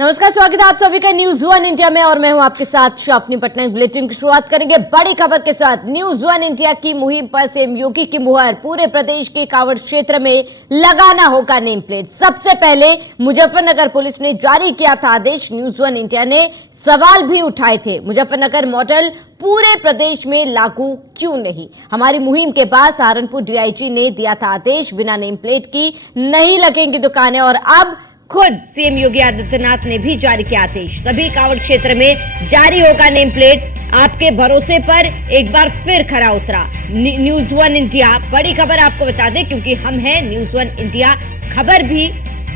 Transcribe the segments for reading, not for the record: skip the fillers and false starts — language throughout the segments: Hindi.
नमस्कार, स्वागत है आप सभी का न्यूज वन इंडिया में और मैं हूं आपके साथ शाफनी पटनायक। बुलेटिन की शुरुआत करेंगे बड़ी खबर के साथ। न्यूज वन इंडिया की मुहिम पर सीएम योगी की मुहर। पूरे प्रदेश के कांवड़ क्षेत्र में लगाना होगा नेम प्लेट। सबसे पहले मुजफ्फरनगर पुलिस ने जारी किया था आदेश। न्यूज वन इंडिया ने सवाल भी उठाए थे, मुजफ्फरनगर मॉडल पूरे प्रदेश में लागू क्यों नहीं। हमारी मुहिम के बाद सहारनपुर डीआईजी ने दिया था आदेश, बिना नेम प्लेट की नहीं लगेंगी दुकानें। और अब खुद सीएम योगी आदित्यनाथ ने भी जारी किया आदेश, सभी कांवड़ क्षेत्र में जारी होगा नेम प्लेट। आपके भरोसे पर एक बार फिर खरा उतरा न्यूज वन इंडिया। बड़ी खबर आपको बता दें, क्योंकि हम हैं न्यूज वन इंडिया, खबर भी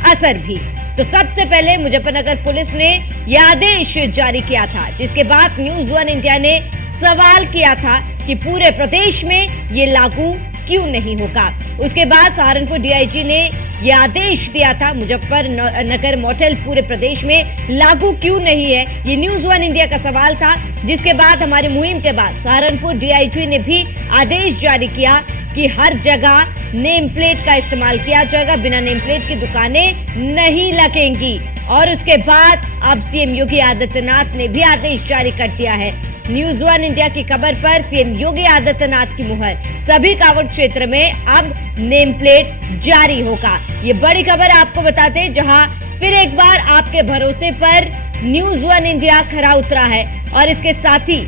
असर भी। तो सबसे पहले मुजफ्फरनगर पुलिस ने यह आदेश जारी किया था, जिसके बाद न्यूज वन इंडिया ने सवाल किया था कि पूरे प्रदेश में ये लागू क्यों नहीं होगा। उसके बाद सहारनपुर डीआईजी ने यह आदेश दिया था, मुजफ्फरनगर मॉडल पूरे प्रदेश में लागू क्यों नहीं है। ये न्यूज वन इंडिया का सवाल था, जिसके बाद हमारी मुहिम के बाद सहारनपुर डीआईजी ने भी आदेश जारी किया कि हर जगह नेम प्लेट का इस्तेमाल किया जाएगा, बिना नेम प्लेट की दुकानें नहीं लगेंगी। और उसके बाद अब सीएम योगी आदित्यनाथ ने भी आदेश जारी कर दिया है। न्यूज वन इंडिया की खबर पर सीएम योगी आदित्यनाथ की मुहर। सभी कांवड़ क्षेत्र में अब नेम प्लेट जारी होगा। ये बड़ी खबर आपको बताते हैं, जहां फिर एक बार आपके भरोसे पर न्यूज वन इंडिया खरा उतरा है। और इसके साथ ही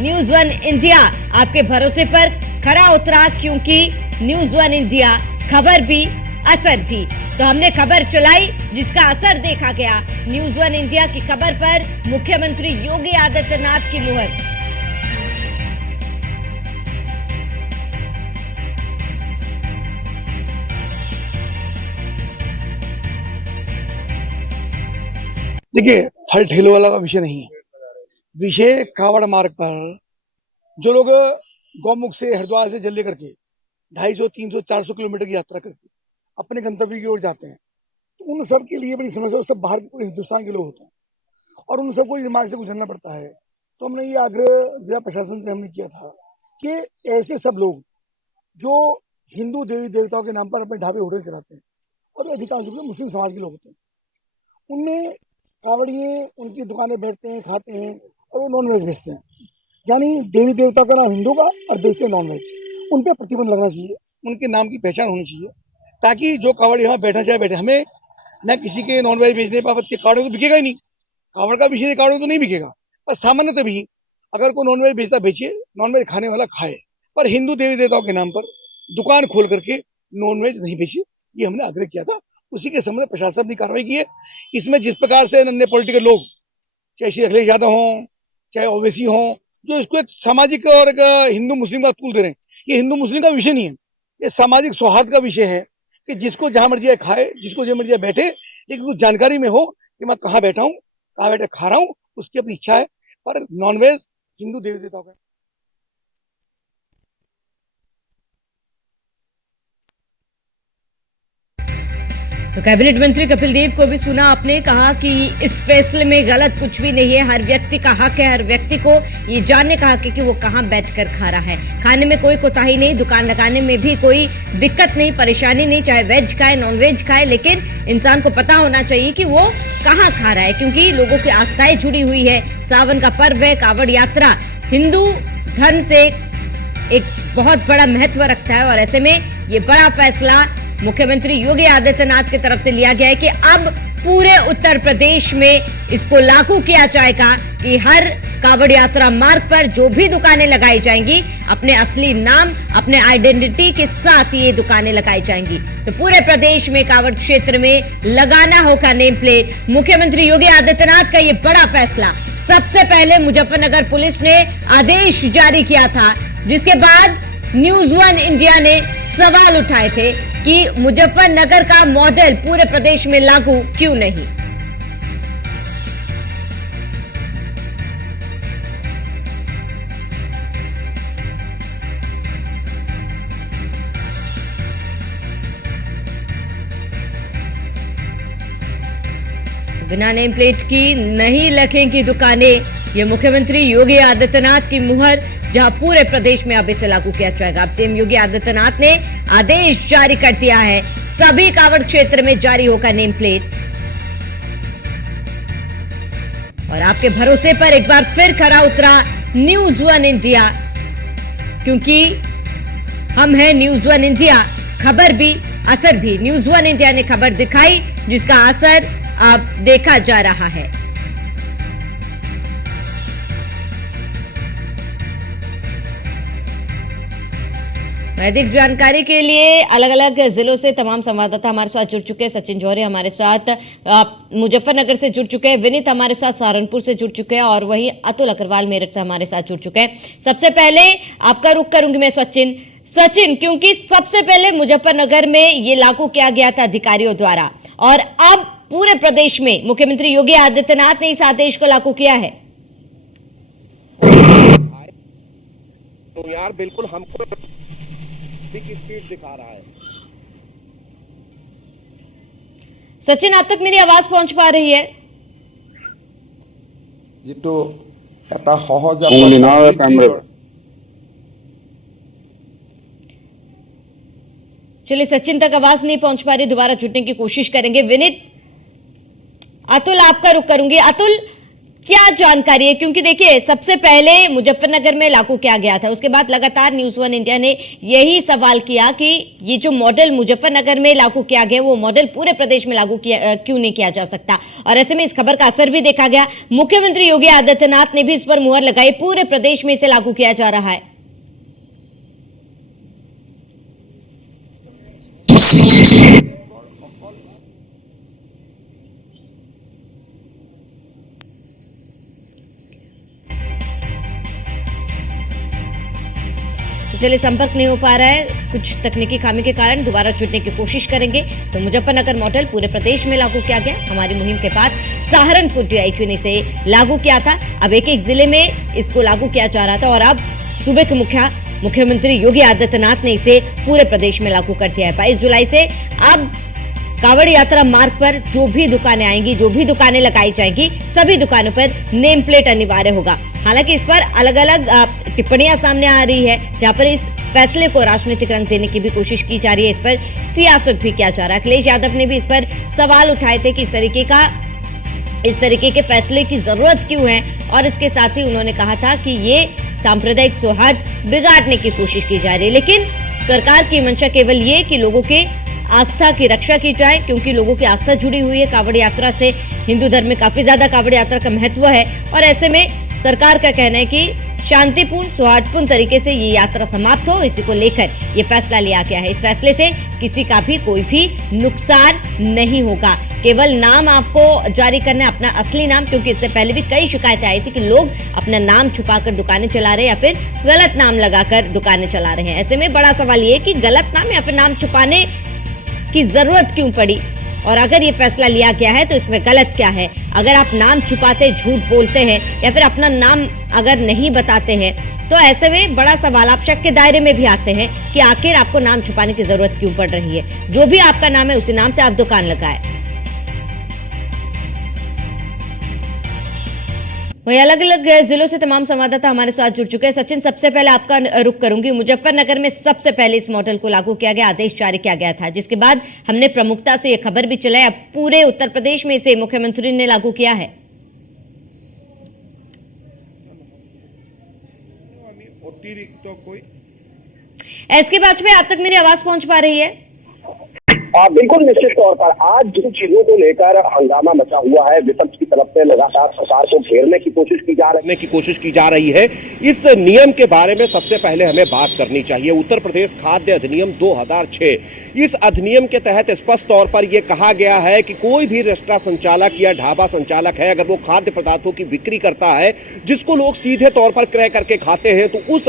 न्यूज वन इंडिया आपके भरोसे पर खरा उतरा, क्योंकि न्यूज वन इंडिया खबर भी असर भी। तो हमने खबर चलाई जिसका असर देखा गया। न्यूज वन इंडिया की खबर पर मुख्यमंत्री योगी आदित्यनाथ की मुहर। देखिए, फल ठेलों वाला का विषय नहीं है। विषय कावड़ मार्ग पर जो लोग गौमुख से, हरिद्वार से जल्दी करके 250, 300, 400 किलोमीटर की यात्रा करके अपने गंतव्य की ओर जाते हैं, तो उन सब के लिए बड़ी समस्या। सब बाहर के पूरे हिंदुस्तान के लोग होते हैं और उन सबको इस मार्ग से गुजरना पड़ता है। तो हमने ये आग्रह जिला प्रशासन से हमने किया था कि ऐसे सब लोग जो हिंदू देवी देवताओं के नाम पर अपने ढाबे होटल चलाते हैं और अधिकांश रूप से मुस्लिम समाज के लोग होते हैं, उनमें कावड़िए उनकी दुकानें बैठते हैं, खाते हैं और वो नॉनवेज बेचते हैं। यानी देवी देवता का नाम हिंदू का और बेचते हैं नॉनवेज। उन पर प्रतिबंध लगना चाहिए, उनके नाम की पहचान होनी चाहिए, ताकि जो कावड़ यहाँ बैठना चाहे बैठे। हमें न किसी के नॉनवेज बेचने बाबत के कावड़ तो बिकेगा ही नहीं, कावड़ का विषय कावड़ तो नहीं बिकेगा। पर सामान्यतः भी अगर कोई नॉनवेज बेचता बेचिए, नॉनवेज खाने वाला खाए, पर हिंदू देवी देवताओं के नाम पर दुकान खोल करके नॉनवेज नहीं बेचिए। ये हमने आग्रह किया था, उसी के संबंध में प्रशासन ने कार्रवाई की है। इसमें जिस प्रकार से अन्य पॉलिटिकल लोग, चाहे श्री अखिलेश यादव हों, चाहे ओवैसी हों, जो इसको एक सामाजिक और एक हिंदू मुस्लिम का तूल दे रहे हैं, ये हिंदू मुस्लिम का विषय नहीं है, ये सामाजिक सौहार्द का विषय है कि जिसको जहां मर्जी खाए, जिसको जहां मर्जी बैठे, लेकिन कुछ जानकारी में हो कि मैं कहाँ बैठा हूँ, कहाँ बैठे खा रहा हूँ, उसकी अपनी इच्छा है। पर नॉनवेज हिंदू देवी देवताओं का। तो कैबिनेट मंत्री कपिल देव को भी सुना आपने, कहा कि इस फैसले में गलत कुछ भी नहीं है, हर व्यक्ति का हक है, हर व्यक्ति को ये जानने का हक है कि वो कहाँ बैठकर खा रहा है। खाने में कोई कोताही नहीं, दुकान लगाने में भी कोई दिक्कत नहीं, परेशानी नहीं, चाहे वेज खाए नॉन वेज खाए, लेकिन इंसान को पता होना चाहिए कि वो कहाँ खा रहा है, क्योंकि लोगों की आस्थाएं जुड़ी हुई है। सावन का पर्व है, कांवड़ यात्रा हिंदू धर्म से एक बहुत बड़ा महत्व रखता है। और ऐसे में ये बड़ा फैसला मुख्यमंत्री योगी आदित्यनाथ की तरफ से लिया गया है कि अब पूरे उत्तर प्रदेश में इसको लागू किया जाएगा कि हर कांवड़ यात्रा मार्ग पर जो भी दुकानें लगाई जाएंगी, अपने असली नाम, अपने आइडेंटिटी के साथ ये दुकानें लगाई जाएंगी। तो पूरे प्रदेश में कांवड़ क्षेत्र में लगाना होगा नेम प्लेट। मुख्यमंत्री योगी आदित्यनाथ का ये बड़ा फैसला। सबसे पहले मुजफ्फरनगर पुलिस ने आदेश जारी किया था, जिसके बाद न्यूज वन इंडिया ने सवाल उठाए थे कि मुजफ्फरनगर का मॉडल पूरे प्रदेश में लागू क्यों नहीं। बिना नेम प्लेट की नहीं लगेंगी दुकानें, ये मुख्यमंत्री योगी आदित्यनाथ की मुहर, जहां पूरे प्रदेश में अब इसे लागू किया जाएगा। अब सीएम योगी आदित्यनाथ ने आदेश जारी कर दिया है, सभी कांवड़ क्षेत्र में जारी होगा नेम प्लेट। और आपके भरोसे पर एक बार फिर खरा उतरा न्यूज वन इंडिया, क्योंकि हम हैं न्यूज वन इंडिया, खबर भी असर भी। न्यूज वन इंडिया ने खबर दिखाई जिसका असर अब देखा जा रहा है। अधिक जानकारी के लिए अलग अलग जिलों से तमाम संवाददाता हमारे साथ जुड़ चुके हैं। सचिन जौहरे हमारे साथ मुजफ्फरनगर से जुड़ चुके हैं, विनीत हमारे साथ सहारनपुर से जुड़ चुके हैं और वहीं अतुल अग्रवाल मेरठ से हमारे साथ जुड़ चुके हैं। सबसे पहले आपका रुख करूंगी मैं सचिन, क्योंकि सबसे पहले मुजफ्फरनगर में ये लागू किया गया था अधिकारियों द्वारा और अब पूरे प्रदेश में मुख्यमंत्री योगी आदित्यनाथ ने इस आदेश को लागू किया है। तो यार बिल्कुल हमको की स्पीड दिखा रहा है। सचिन, आप तक मेरी आवाज पहुंच पा रही है? जितो এটা সহজ चलिए, सचिन तक आवाज नहीं पहुंच पा रही, दोबारा जुड़ने की कोशिश करेंगे। विनीत, अतुल आपका रुख करूंगी। अतुल, क्या जानकारी है? क्योंकि देखिए, सबसे पहले मुजफ्फरनगर में लागू किया गया था, उसके बाद लगातार न्यूज वन इंडिया ने यही सवाल किया कि ये जो मॉडल मुजफ्फरनगर में लागू किया गया वो मॉडल पूरे प्रदेश में लागू किया क्यों नहीं किया जा सकता। और ऐसे में इस खबर का असर भी देखा गया। मुख्यमंत्री योगी आदित्यनाथ ने भी इस पर मुहर लगाई, पूरे प्रदेश में इसे लागू किया जा रहा है। चलिए, संपर्क नहीं हो पा रहा है, कुछ तकनीकी खामी के कारण, दोबारा जुड़ने की कोशिश करेंगे। तो मुजफ्फरनगर मॉडल पूरे प्रदेश में लागू किया गया। हमारी मुहिम के बाद सहारनपुर डीआईजी ने इसे लागू किया था। अब एक एक जिले में इसको लागू किया जा रहा था और अब सूबे के मुख्यमंत्री योगी आदित्यनाथ ने इसे पूरे प्रदेश में लागू कर दिया है। 22 जुलाई से अब कांवड़ यात्रा मार्ग पर जो भी दुकानें आएंगी, जो भी दुकानें लगाई जाएंगी, सभी दुकानों पर नेम प्लेट अनिवार्य होगा। हालांकि इस पर अलग अलग टिप्पणियां सामने आ रही है, जहां पर इस फैसले को राजनीतिक रंग देने की भी कोशिश की जा रही है, इस पर सियासत भी किया जा रहा है। अखिलेश यादव ने भी इस पर सवाल उठाए थे कि इस तरीके के फैसले की जरूरत क्यों है, और इसके साथ ही उन्होंने कहा था कि ये सांप्रदायिक सौहार्द बिगाड़ने की कोशिश की जा रही है। लेकिन सरकार की मंशा केवल ये कि लोगों के आस्था की रक्षा की जाए, क्योंकि लोगों की आस्था जुड़ी हुई है कांवड़ यात्रा से। हिंदू धर्म में काफी ज्यादा कांवड़ यात्रा का महत्व है और ऐसे में सरकार का कहना है कि शांतिपूर्ण सौहार्दपूर्ण तरीके से ये यात्रा समाप्त हो, इसी को लेकर ये फैसला लिया गया है। इस फैसले से किसी का भी कोई भी नुकसान नहीं होगा। केवल नाम आपको जारी करना है, अपना असली नाम, क्योंकि इससे पहले भी कई शिकायतें आई थी कि लोग अपना नाम छुपाकर दुकानें चला रहे हैं या फिर गलत नाम लगाकर दुकानें चला रहे हैं। ऐसे में बड़ा सवाल ये है कि गलत नाम या फिर नाम छुपाने की जरूरत क्यों पड़ी, और अगर ये फैसला लिया गया है तो इसमें गलत क्या है। अगर आप नाम छुपाते, झूठ बोलते हैं या फिर अपना नाम अगर नहीं बताते हैं, तो ऐसे में बड़ा सवाल आप शक के दायरे में भी आते हैं कि आखिर आपको नाम छुपाने की जरूरत क्यों पड़ रही है। जो भी आपका नाम है उसी नाम से आप दुकान लगाए। वही अलग अलग जिलों से तमाम संवाददाता हमारे साथ जुड़ चुके हैं। सचिन, सबसे पहले आपका रुख करूंगी। मुजफ्फरनगर में सबसे पहले इस मॉडल को लागू किया गया, आदेश जारी किया गया था, जिसके बाद हमने प्रमुखता से यह खबर भी चलाई, अब पूरे उत्तर प्रदेश में इसे मुख्यमंत्री ने लागू किया है। एसके वाजपेयी, आप तक मेरी आवाज पहुंच पा रही है? बिल्कुल निश्चित तौर पर आज जिन चीजों को लेकर हंगामा मचा हुआ है, विपक्ष की तरफ से लगातार सरकार को घेरने की कोशिश की जा रही है। इस नियम के बारे में सबसे पहले हमें बात करनी चाहिए। उत्तर प्रदेश खाद्य अधिनियम 2006, इस अधिनियम के तहत स्पष्ट तौर पर यह कहा गया है कि कोई भी रेस्टोरेंट संचालक या ढाबा संचालक है, अगर वो खाद्य पदार्थों की बिक्री करता है जिसको लोग सीधे तौर पर क्रय करके खाते हैं, तो उस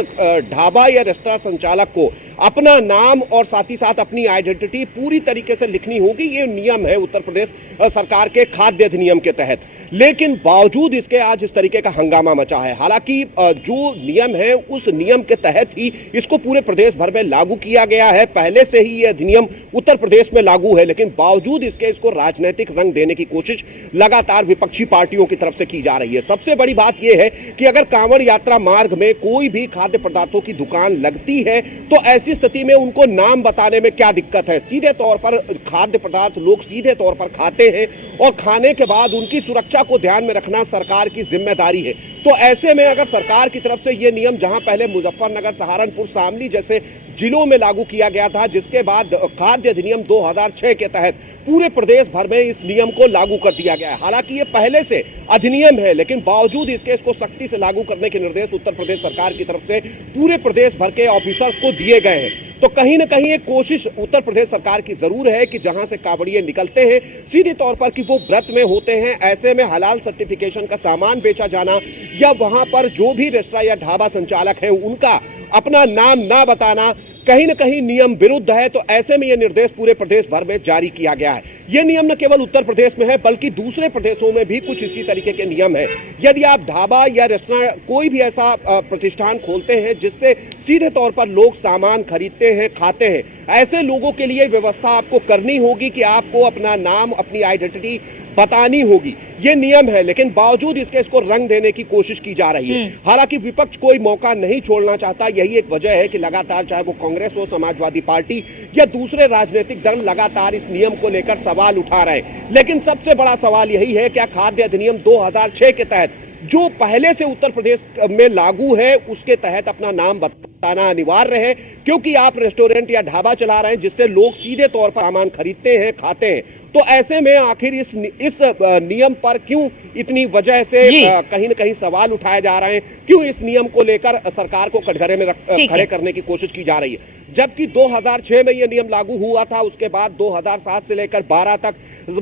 ढाबा या रेस्टोरेंट संचालक को अपना नाम और साथ ही साथ अपनी आइडेंटिटी पूरी तरीके से लिखनी होगी। ये नियम है उत्तर प्रदेश सरकार के खाद्य अधिनियम के तहत। लेकिन बावजूद इसके आज इस तरीके का हंगामा मचा है। हालांकि जो नियम है उस नियम के तहत ही इसको पूरे प्रदेश भर में लागू किया गया है। पहले से ही ये अधिनियम उत्तर प्रदेश में लागू है, लेकिन बावजूद इसके इसको राजनीतिक रंग देने की कोशिश लगातार विपक्षी पार्टियों की तरफ से की जा रही है। सबसे बड़ी बात यह है कि अगर कांवड़ यात्रा मार्ग में कोई भी खाद्य पदार्थों की दुकान लगती है तो ऐसी स्थिति में उनको नाम बताने में क्या दिक्कत है। सीधे तौर पर खाद्य पदार्थ लोग सीधे तौर पर खाते हैं और खाने के बाद उनकी सुरक्षा को ध्यान में रखना सरकार की जिम्मेदारी है। तो ऐसे में अगर सरकार की तरफ से ये नियम, जहां पहले मुजफ्फरनगर, सहारनपुर, शामली जैसे जिलों में लागू किया गया था, जिसके बाद खाद्य अधिनियम 2006 के तहत पूरे प्रदेश भर में इस नियम को लागू कर दिया गया है। हालांकि ये पहले से अधिनियम है, लेकिन बावजूद इसको सख्ती से लागू करने के निर्देश उत्तर प्रदेश सरकार की तरफ से पूरे प्रदेश भर के ऑफिसर्स को दिए गए हैं। तो कहीं ना कहीं एक कोशिश उत्तर प्रदेश सरकार की जरूर है कि जहां से कावड़िए निकलते हैं सीधे तौर पर कि वो व्रत में होते हैं, ऐसे में हलाल सर्टिफिकेशन का सामान बेचा जाना या वहां पर जो भी रेस्टोरेंट या ढाबा संचालक है उनका अपना नाम ना बताना कहीं ना कहीं नियम विरुद्ध है। तो ऐसे में यह निर्देश पूरे प्रदेश भर में जारी किया गया है। यह नियम न केवल उत्तर प्रदेश में है बल्कि दूसरे प्रदेशों में भी कुछ इसी तरीके के नियम है। यदि आप ढाबा या रेस्टोरेंट कोई भी ऐसा प्रतिष्ठान खोलते हैं जिससे सीधे तौर पर लोग सामान खरीदते हैं, खाते हैं, ऐसे लोगों के लिए व्यवस्था आपको करनी होगी कि आपको अपना नाम, अपनी आइडेंटिटी बतानी होगी। ये नियम है, लेकिन बावजूद इसको रंग देने की कोशिश की जा रही है। हालांकि विपक्ष कोई मौका नहीं छोड़ना चाहता। यही एक वजह है कि लगातार चाहे वो कांग्रेस हो, समाजवादी पार्टी या दूसरे राजनीतिक दल लगातार इस नियम को लेकर सवाल उठा रहे हैं। लेकिन सबसे बड़ा सवाल यही है, क्या खाद्य अधिनियम 2006 के तहत जो पहले से उत्तर प्रदेश में लागू है उसके तहत अपना नाम बताना अनिवार्य है? क्योंकि आप रेस्टोरेंट या ढाबा चला रहे हैं जिससे लोग सीधे तौर पर सामान खरीदते हैं, खाते हैं। तो ऐसे में आखिर इस नियम पर क्यों इतनी वजह से कहीं ना कहीं सवाल उठाए जा रहे हैं? क्यों इस नियम को लेकर सरकार को कटघरे में खड़े करने की कोशिश की जा रही है? जबकि 2006 में यह नियम लागू हुआ था, उसके बाद 2007 से लेकर 12 तक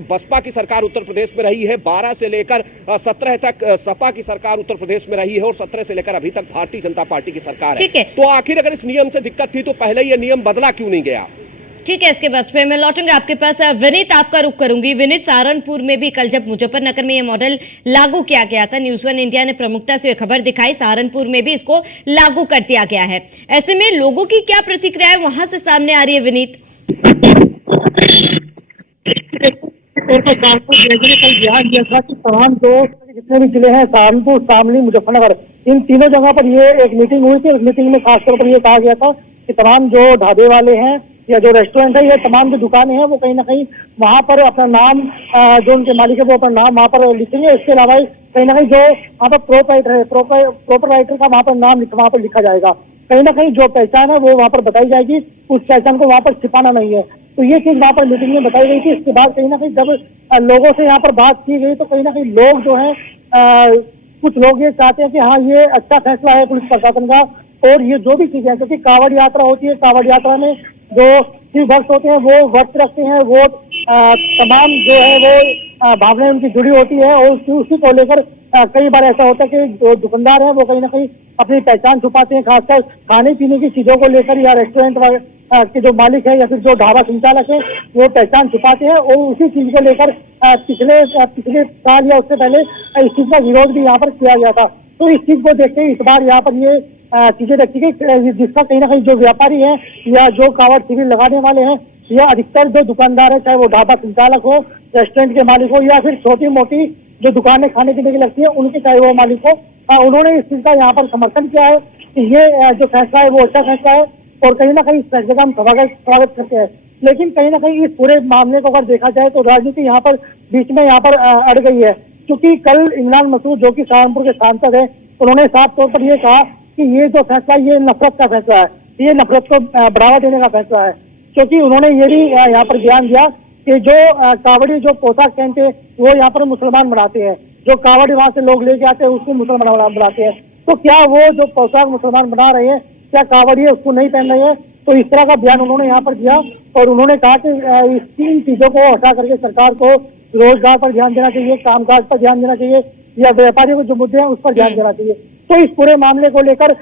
बसपा की सरकार उत्तर प्रदेश में रही है, 12 से लेकर 17 तक सपा की सरकार उत्तर प्रदेश में रही है और 17 से लेकर अभी तक भारतीय जनता पार्टी की सरकार है। तो आखिर अगर इस नियम से दिक्कत थी तो पहले यह नियम बदला क्यों नहीं गया? ठीक है, इसके बाद फिर मैं लौटूंगा आपके पास। विनीत, आपका रुख करूंगी। विनीत, सहारनपुर में भी कल जब मुजफ्फरनगर में ये मॉडल लागू किया गया था, न्यूज़ वन इंडिया ने प्रमुखता से खबर दिखाई, सहारनपुर में भी इसको लागू कर दिया गया है। ऐसे में लोगों की क्या प्रतिक्रिया है वहां से सामने आ रही है? विनीत, सहारनपुर ने कल ध्यान दिया था कि तमाम जो जितने भी जिले हैं, सहारनपुर, शामली, मुजफ्फरनगर, इन तीनों जगह पर ये एक मीटिंग हुई थी। उस मीटिंग में खासतौर पर यह कहा गया था कि तमाम जो ढाबे वाले हैं या जो रेस्टोरेंट है या तमाम जो दुकानें हैं वो कहीं ना कहीं वहां पर अपना नाम, जो उनके मालिक है वो अपना नाम वहां पर लिखेंगे। इसके अलावा कहीं ना कहीं जो वहाँ पर प्रोपराइटर है, प्रोपराइटर का वहाँ पर नाम वहाँ पर लिखा जाएगा। कहीं ना कहीं जो पहचान है वो वहाँ पर बताई जाएगी, उस पहचान को वहाँ पर छिपाना नहीं है। तो ये चीज वहाँ पर मीटिंग में बताई गई थी। इसके बाद कहीं ना कहीं जब लोगों से यहाँ पर बात की गई तो कहीं ना कहीं लोग जो है कुछ लोग ये चाहते हैं कि हाँ ये अच्छा फैसला है पुलिस प्रशासन का। और ये जो भी चीजें, क्योंकि कांवड़ यात्रा होती है, कांवड़ यात्रा में जो शिव भक्त होते हैं वो व्रत रखते हैं, वो तमाम जो है वो भावनाएं उनकी जुड़ी होती है और उसी को लेकर कई बार ऐसा होता है कि जो दुकानदार हैं वो कहीं ना कहीं अपनी पहचान छुपाते हैं, खासकर खाने पीने की चीजों को लेकर, या रेस्टोरेंट के जो मालिक है या फिर जो ढाबा संचालक है वो पहचान छुपाते हैं। और उसी चीज को लेकर पिछले साल या उससे पहले इस चीज का विरोध भी यहाँ पर किया गया था। तो इस चीज को देखते ही इस बार यहाँ पर ये चीजें रखी गई, जिसका कहीं ना कहीं जो व्यापारी है या जो कांवड़ शिविर लगाने वाले हैं या अधिकतर जो दुकानदार है, चाहे वो ढाबा संचालक हो, रेस्टोरेंट के मालिक हो या फिर छोटी मोटी जो दुकानें खाने पीने की लगती है उनके चाहे वो मालिक हो, उन्होंने इस चीज का यहाँ पर समर्थन किया है कि ये जो फैसला है वो अच्छा फैसला है और कहीं ना कहीं इस फैसले का हम स्वागत करते हैं। लेकिन कहीं ना कहीं इस पूरे मामले को अगर देखा जाए तो राजनीति यहाँ पर बीच में यहाँ पर अड़ गई है, क्योंकि कल इमरान मसूद जो कि सहारनपुर के सांसद है, उन्होंने साफ तौर पर यह कहा कि ये जो फैसला ये नफरत का फैसला है, ये नफरत को बढ़ावा देने का फैसला है। क्योंकि उन्होंने ये भी यहाँ पर बयान दिया कि जो कांवड़ी जो पोशाक पहनते हैं वो यहाँ पर मुसलमान बनाते हैं, जो कांवड़ी वहां से लोग लेके आते हैं उसको मुसलमान बनाते हैं। तो क्या वो जो पोशाक मुसलमान बना रहे हैं, क्या कांवड़ी है उसको नहीं पहन रहे हैं? तो इस तरह का बयान उन्होंने यहाँ पर दिया और उन्होंने कहा कि इस तीन चीजों को हटा करके सरकार को रोजगार पर ध्यान देना चाहिए, कामकाज पर ध्यान देना चाहिए या व्यापारियों के जो मुद्दे हैं उस पर ध्यान देना चाहिए। तो इस पूरे मामले को लेकर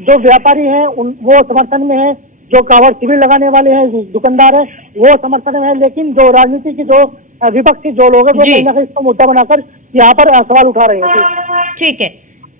जो व्यापारी हैं वो समर्थन में है, जो कांवड़ शिविर लगाने वाले हैं, दुकानदार है वो समर्थन में है, लेकिन जो राजनीति की जो विपक्षी जो लोग हैं वो कहीं ना कहीं इसको मुद्दा बनाकर यहाँ पर सवाल उठा रहे हैं।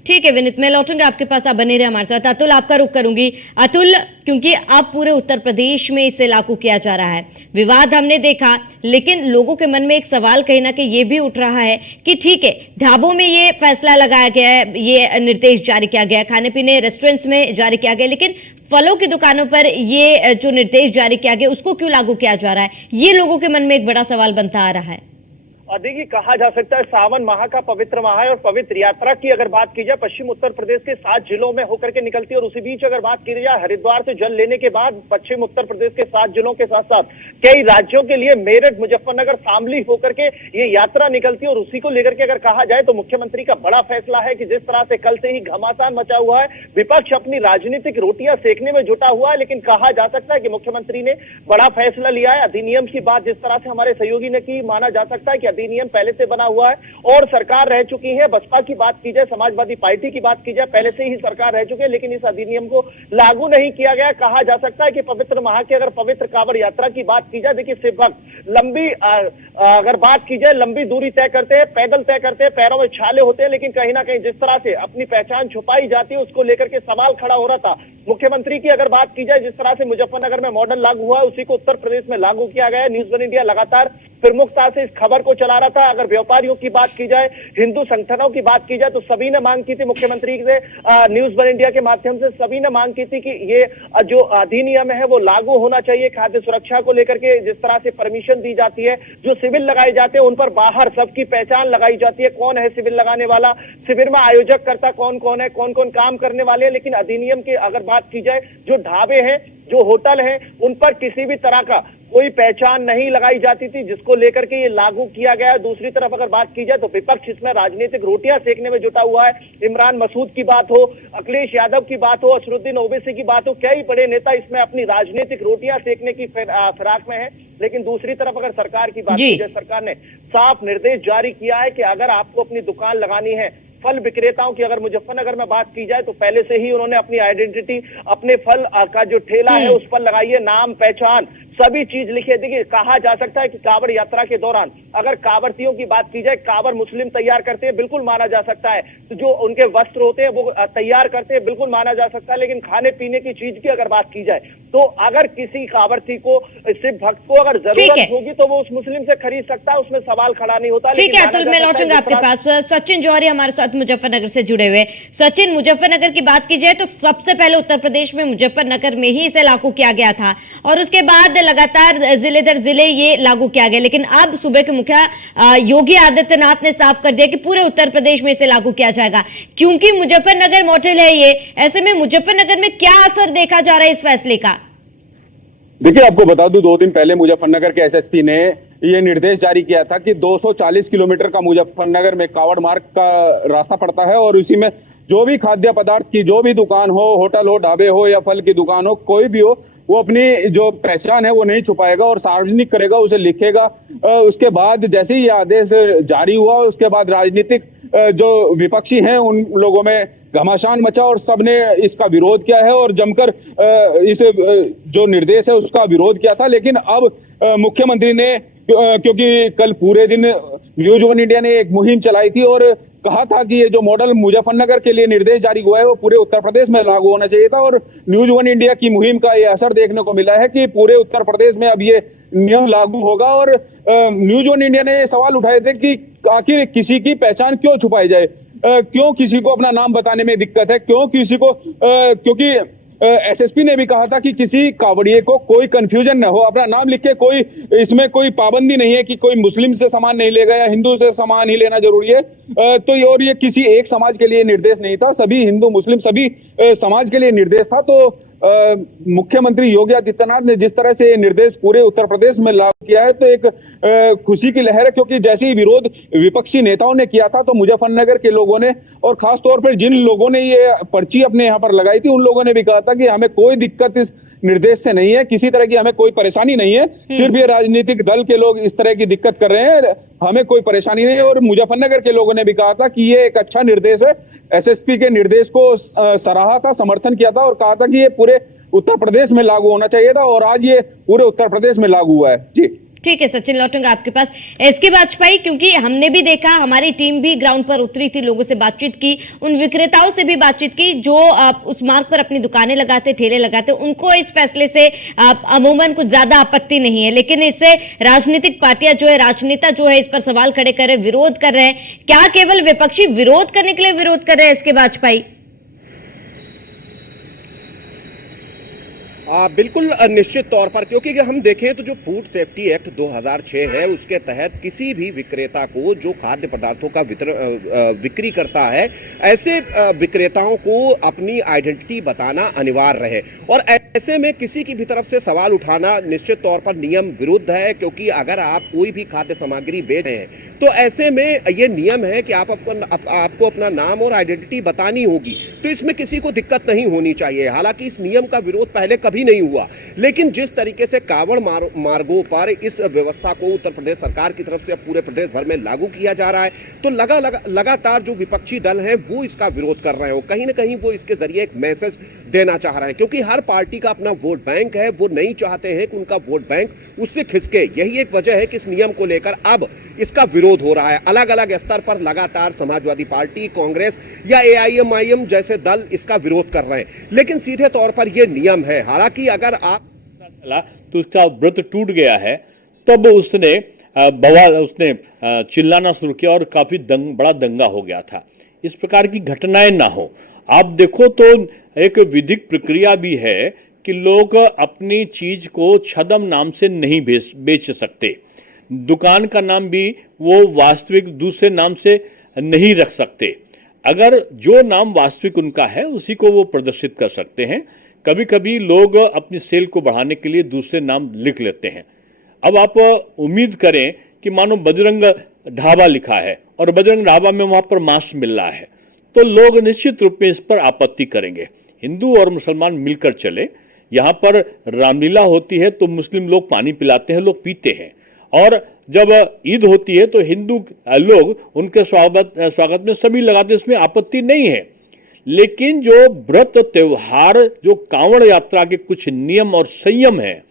ठीक है विनीत, मैं लौटूंगा आपके पास, आप बने रहे हमारे साथ। अतुल, आपका रुख करूंगी। अतुल, क्योंकि अब पूरे उत्तर प्रदेश में इसे लागू किया जा रहा है, विवाद हमने देखा, लेकिन लोगों के मन में एक सवाल कहीं ना कहीं ये भी उठ रहा है कि ठीक है ढाबों में ये फैसला लगाया गया है, ये निर्देश जारी किया गया, खाने पीने रेस्टोरेंट्स में जारी किया गया, लेकिन फलों की दुकानों पर ये जो निर्देश जारी किया गया उसको क्यों लागू किया जा रहा है, ये लोगों के मन में एक बड़ा सवाल बनता आ रहा है। देखिए, कहा जा सकता है सावन माह का पवित्र माह है और पवित्र यात्रा की अगर बात की जाए पश्चिम उत्तर प्रदेश के 7 जिलों में होकर के निकलती है और उसी बीच अगर बात की जाए हरिद्वार से जल लेने के बाद पश्चिम उत्तर प्रदेश के 7 जिलों के साथ साथ कई राज्यों के लिए मेरठ, मुजफ्फरनगर, शामली होकर के ये यात्रा निकलती है और उसी को लेकर के अगर कहा जाए तो मुख्यमंत्री का बड़ा फैसला है कि जिस तरह से कल से ही घमासान मचा हुआ है, विपक्ष अपनी राजनीतिक रोटियां सेकने में जुटा हुआ है, लेकिन कहा जा सकता है कि मुख्यमंत्री ने बड़ा फैसला लिया है। अधिनियम की बात जिस तरह से हमारे सहयोगी ने की, माना जा सकता है कि अधिनियम पहले से बना हुआ है और सरकार रह चुकी है। बसपा की बात की जाए, समाजवादी पार्टी की बात की जाए, पहले से ही सरकार रह चुकी है, लेकिन इस अधिनियम को लागू नहीं किया गया। कहा जा सकता है कि पवित्र माह की अगर पवित्र कांवड़ यात्रा की बात की जाए, देखिए शिव भक्त लंबी अगर बात की जाए लंबी दूरी तय करते हैं, पैदल तय करते हैं, पैरों में छाले होते हैं, लेकिन कहीं ना कहीं जिस तरह से अपनी पहचान छुपाई जाती है उसको लेकर के सवाल खड़ा हो रहा था। मुख्यमंत्री की अगर बात की जाए, जिस तरह से मुजफ्फरनगर में मॉडल लागू हुआ उसी को उत्तर प्रदेश में लागू किया गया है। न्यूज वन इंडिया लगातार प्रमुखता से इस खबर को चला रहा था। अगर व्यापारियों की बात की जाए, हिंदू संगठनों की बात की जाए तो सभी ने मांग की थी मुख्यमंत्री से, न्यूज वन इंडिया के माध्यम से सभी ने मांग की थी कि ये जो अधिनियम है वो लागू होना चाहिए। खाद्य सुरक्षा को लेकर के जिस तरह से परमिशन दी जाती है, जो शिविर लगाए जाते हैं उन पर बाहर सबकी पहचान लगाई जाती है, कौन है शिविर लगाने वाला, शिविर में आयोजक करता कौन कौन है, कौन कौन काम करने वाले हैं। लेकिन अधिनियम की अगर बात की जाए, जो ढाबे हैं, जो होटल हैं, उन पर किसी भी तरह का कोई पहचान नहीं लगाई जाती थी, जिसको लेकर के ये लागू किया गया है। दूसरी तरफ अगर बात की जाए तो विपक्ष इसमें राजनीतिक रोटियां सेकने में जुटा हुआ है। इमरान मसूद की बात हो, अखिलेश यादव की बात हो, असरुद्दीन ओवैसी की बात हो, कई बड़े नेता इसमें अपनी राजनीतिक रोटियां सेकने की फिराक में है। लेकिन दूसरी तरफ अगर सरकार की बात की जाए, सरकार ने साफ निर्देश जारी किया है कि अगर आपको अपनी दुकान लगानी है, फल विक्रेताओं की अगर मुजफ्फरनगर में बात की जाए तो पहले से ही उन्होंने अपनी आइडेंटिटी, अपने फल का जो ठेला है उस पर लगाइए, नाम, पहचान, सभी चीज लिखे। देखिए, कहा जा सकता है कि कांवड़ यात्रा के दौरान अगर कांवड़ियों की बात की जाए, कांवड़ मुस्लिम तैयार करते हैं, बिल्कुल माना जा सकता है। तो जो उनके वस्त्र होते हैं वो तैयार करते हैं, बिल्कुल माना जा सकता है। लेकिन खाने पीने की चीज की अगर बात की जाए तो अगर किसी कांवड़ी को, शिव भक्त को अगर जरूरत होगी तो वो उस मुस्लिम से खरीद सकता है, उसमें सवाल खड़ा नहीं होता। ठीक है अतुल, मैं लौटूंगा आपके पास। सचिन जौहरी हमारे साथ मुजफ्फरनगर से जुड़े हुए। सचिन, मुजफ्फरनगर की बात की जाए तो सबसे पहले उत्तर प्रदेश में मुजफ्फरनगर में ही इसे लागू किया गया था और उसके बाद लगातार जिले दर जिले ये लागू किया गया, लेकिन अब सूबे के मुखिया योगी आदित्यनाथ ने साफ कर दिया कि पूरे उत्तर प्रदेश में इसे लागू किया जाएगा। क्योंकि मुजफ्फरनगर मॉडल है ये, ऐसे में मुजफ्फरनगर में क्या असर देखा जा रहा है इस फैसले का? देखिए, आपको बता दूं, 2 दिन पहले मुजफ्फरनगर के एसएसपी ने ये निर्देश जारी किया था कि 240 किलोमीटर का मुजफ्फरनगर में कांवड़ मार्ग का रास्ता पड़ता है और उसी में जो भी खाद्य पदार्थ की जो भी दुकान हो, होटल हो, ढाबे हो या फल की दुकान हो, कोई भी हो, वो अपनी जो पहचान है वो नहीं छुपाएगा और सार्वजनिक करेगा, उसे लिखेगा। उसके बाद जैसे ही ये आदेश जारी हुआ उसके बाद राजनीतिक जो विपक्षी हैं उन लोगों में घमासान मचा और सबने इसका विरोध किया है और जमकर इस जो निर्देश है उसका विरोध किया था। लेकिन अब मुख्यमंत्री ने, क्योंकि कल पूरे दिन न्यूज वन इंडिया ने एक मुहिम चलाई थी और कहा था कि ये जो मॉडल मुजफ्फरनगर के लिए निर्देश जारी हुआ है वो पूरे उत्तर प्रदेश में लागू होना चाहिए था और न्यूज वन इंडिया की मुहिम का ये असर देखने को मिला है कि पूरे उत्तर प्रदेश में अब ये नियम लागू होगा। और न्यूज वन इंडिया ने ये सवाल उठाए थे कि आखिर किसी की पहचान क्यों छुपाई जाए, क्यों किसी को अपना नाम बताने में दिक्कत है, क्यों किसी को, क्योंकि एसएसपी ने भी कहा था कि किसी कांवड़िए को कोई कंफ्यूजन न हो, अपना नाम लिख के, कोई इसमें कोई पाबंदी नहीं है कि कोई मुस्लिम से सामान नहीं लेगा या हिंदू से सामान ही लेना जरूरी है। तो और ये किसी एक समाज के लिए निर्देश नहीं था, सभी हिंदू मुस्लिम सभी समाज के लिए निर्देश था। तो मुख्यमंत्री योगी आदित्यनाथ ने जिस तरह से निर्देश पूरे उत्तर प्रदेश में लागू किया है तो एक खुशी की लहर है, क्योंकि जैसे ही विरोध विपक्षी नेताओं ने किया था तो मुजफ्फरनगर के लोगों ने और खास तौर पर जिन लोगों ने ये पर्ची अपने यहाँ पर लगाई थी उन लोगों ने भी कहा था कि हमें कोई दिक्कत इस निर्देश से नहीं है, किसी तरह की हमें कोई परेशानी नहीं है, सिर्फ ये राजनीतिक दल के लोग इस तरह की दिक्कत कर रहे हैं, हमें कोई परेशानी नहीं है। और मुजफ्फरनगर के लोगों ने भी कहा था कि ये एक अच्छा निर्देश है, एसएसपी के निर्देश को सराहा था, समर्थन किया था और कहा था कि ये पूरे उत्तर प्रदेश में लागू होना चाहिए था और आज ये पूरे उत्तर प्रदेश में लागू हुआ है। जी ठीक है सचिन, लौटूंगा आपके पास। एसके वाजपेयी, क्योंकि हमने भी देखा, हमारी टीम भी ग्राउंड पर उतरी थी, लोगों से बातचीत की, उन विक्रेताओं से भी बातचीत की जो उस मार्ग पर अपनी दुकानें लगाते, ठेले लगाते, उनको इस फैसले से अमूमन कुछ ज्यादा आपत्ति नहीं है, लेकिन इससे राजनीतिक पार्टियां जो है, राजनेता जो है, इस पर सवाल खड़े कर रहे, विरोध कर रहे हैं। क्या केवल विपक्षी विरोध करने के लिए विरोध कर रहे हैं एसके वाजपेयी? बिल्कुल निश्चित तौर पर, क्योंकि हम देखें तो जो फूड सेफ्टी एक्ट 2006 है उसके तहत किसी भी विक्रेता को जो खाद्य पदार्थों का बिक्री करता है, ऐसे विक्रेताओं को अपनी आइडेंटिटी बताना अनिवार्य है। और ऐसे में किसी की भी तरफ से सवाल उठाना निश्चित तौर पर नियम विरुद्ध है, क्योंकि अगर आप कोई भी खाद्य सामग्री बेच रहे हैं तो ऐसे में ये नियम है कि आपको अपना नाम और आइडेंटिटी बतानी होगी, तो इसमें किसी को दिक्कत नहीं होनी चाहिए। हालांकि इस नियम का विरोध पहले कभी नहीं हुआ, लेकिन जिस तरीके से कांवड़ मार्गों पर इस व्यवस्था को उत्तर प्रदेश सरकार की तरफ से पूरे प्रदेश भर में लागू किया जा रहा है, तो लगातार जो विपक्षी दल हैं वो इसका विरोध कर रहे हो। कहीं ना कहीं वो इसके जरिए एक मैसेज देना चाह रहे हैं, क्योंकि हर पार्टी का अपना वोट बैंक है, वो नहीं चाहते हैं कि उनका वोट बैंक उससे खिसके। यही एक वजह है कि इस नियम को लेकर अब इसका विरोध हो रहा है। अलग अलग स्तर पर लगातार समाजवादी पार्टी, कांग्रेस या AIMIM जैसे दल इसका विरोध कर रहे हैं, लेकिन सीधे तौर पर यह नियम है। हालांकि अगर आप चला तो उसका व्रत टूट गया है, तब उसने चिल्लाना शुरू किया और काफी बड़ा दंगा हो गया था। इस प्रकार की घटनाएं ना हो। आप देखो तो एक विधिक प्रक्रिया भी है कि लोग अपनी चीज को छदम नाम से नहीं बेच सकते। दुकान का नाम भी वो वास्तविक दूसरे नाम से नहीं रख सकते। अगर जो नाम वास्तविक उनका है उसी को वो प्रदर्शित कर सकते हैं। कभी कभी लोग अपनी सेल को बढ़ाने के लिए दूसरे नाम लिख लेते हैं। अब आप उम्मीद करें कि मानो बजरंग ढाबा लिखा है और बजरंग ढाबा में वहां पर मांस मिल रहा है, तो लोग निश्चित रूप में इस पर आपत्ति करेंगे। हिंदू और मुसलमान मिलकर चले। यहाँ पर रामलीला होती है तो मुस्लिम लोग पानी पिलाते हैं, लोग पीते हैं, और जब ईद होती है तो हिंदू लोग उनके स्वागत में सभी लगाते, इसमें आपत्ति नहीं है। लेकिन जो व्रत त्योहार, जो कांवड़ यात्रा के कुछ नियम और संयम है,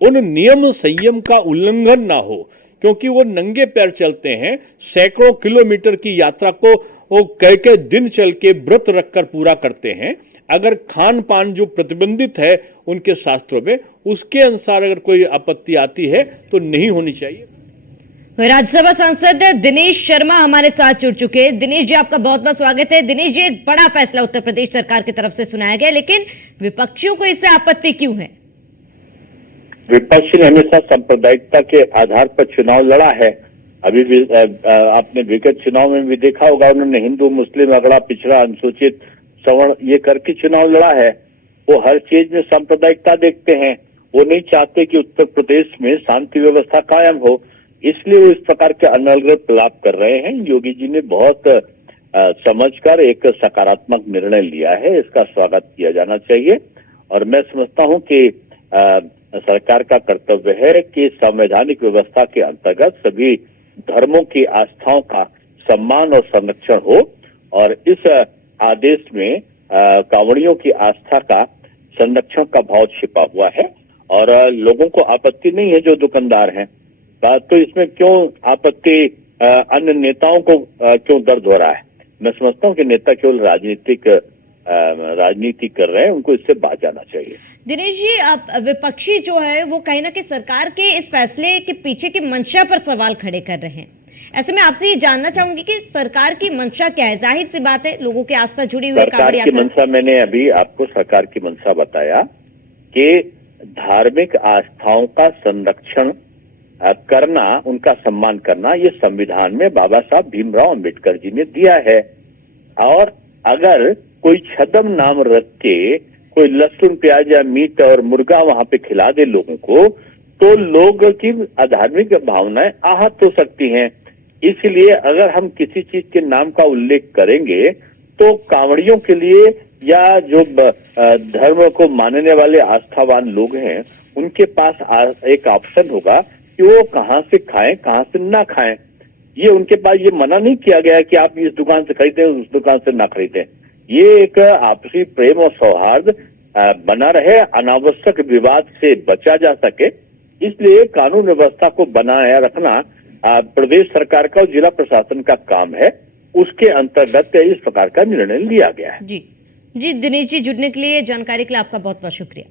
उन नियम संयम का उल्लंघन ना हो, क्योंकि वो नंगे पैर चलते हैं। सैकड़ों किलोमीटर की यात्रा को वो कई दिन चल के व्रत रखकर पूरा करते हैं। अगर खान पान जो प्रतिबंधित है उनके शास्त्रों में, उसके अनुसार अगर कोई आपत्ति आती है तो नहीं होनी चाहिए। राज्यसभा सांसद दिनेश शर्मा हमारे साथ जुड़ चुके हैं। दिनेश जी, आपका बहुत बहुत स्वागत है। दिनेश जी, एक बड़ा फैसला उत्तर प्रदेश सरकार की तरफ से सुनाया गया, लेकिन विपक्षियों को इससे आपत्ति क्यों है? विपक्ष ने हमेशा सांप्रदायिकता के आधार पर चुनाव लड़ा है। अभी भी आपने विगत चुनाव में भी देखा होगा, उन्होंने हिंदू, मुस्लिम, अगड़ा, पिछड़ा, अनुसूचित, सवर्ण ये करके चुनाव लड़ा है। वो हर चीज में सांप्रदायिकता देखते हैं। वो नहीं चाहते कि उत्तर प्रदेश में शांति व्यवस्था कायम हो, इसलिए वो इस प्रकार के अनर्गल प्रलाप कर रहे हैं। योगी जी ने बहुत समझकर एक सकारात्मक निर्णय लिया है, इसका स्वागत किया जाना चाहिए। और मैं समझता हूं कि सरकार का कर्तव्य है कि संवैधानिक व्यवस्था के अंतर्गत सभी धर्मों की आस्थाओं का सम्मान और संरक्षण हो, और इस आदेश में कांवड़ियों की आस्था का संरक्षण का भाव छिपा हुआ है। और लोगों को आपत्ति नहीं है जो दुकानदार हैं, तो इसमें क्यों आपत्ति अन्य नेताओं को क्यों दर्द हो रहा है? मैं समझता हूं कि नेता केवल राजनीति कर रहे हैं, उनको इससे बाज जाना चाहिए। दिनेश जी, आप विपक्षी जो है वो कहीं ना कहीं सरकार के इस फैसले के पीछे की मंशा पर सवाल खड़े कर रहे हैं। ऐसे में आपसे ये जानना चाहूंगी कि सरकार की मंशा क्या है? जाहिर सी बात है, लोगों की आस्था जुड़ी हुई है सरकार की मंशा। मैंने अभी आपको सरकार की मंशा बताया कि धार्मिक आस्थाओं का संरक्षण करना, उनका सम्मान करना, ये संविधान में बाबा साहब भीमराव अंबेडकर जी ने दिया है। और अगर कोई छदम नाम रख के कोई लहसुन, प्याज या मीट और मुर्गा वहां पे खिला दे लोगों को, तो लोगों की आध्यात्मिक भावनाएं आहत हो सकती हैं। इसलिए अगर हम किसी चीज के नाम का उल्लेख करेंगे तो कांवड़ियों के लिए या जो धर्म को मानने वाले आस्थावान लोग हैं, उनके पास एक ऑप्शन होगा कि वो कहां से खाएं, कहां से ना खाएं। ये उनके पास ये मना नहीं किया गया कि आप इस दुकान से खरीदें, उस दुकान से ना खरीदें। ये एक आपसी प्रेम और सौहार्द बना रहे, अनावश्यक विवाद से बचा जा सके, इसलिए कानून व्यवस्था को बनाए रखना प्रदेश सरकार का और जिला प्रशासन का काम है। उसके अंतर्गत इस प्रकार का निर्णय लिया गया है। जी, दिनेश जी, जुड़ने के लिए, जानकारी के लिए आपका बहुत बहुत शुक्रिया।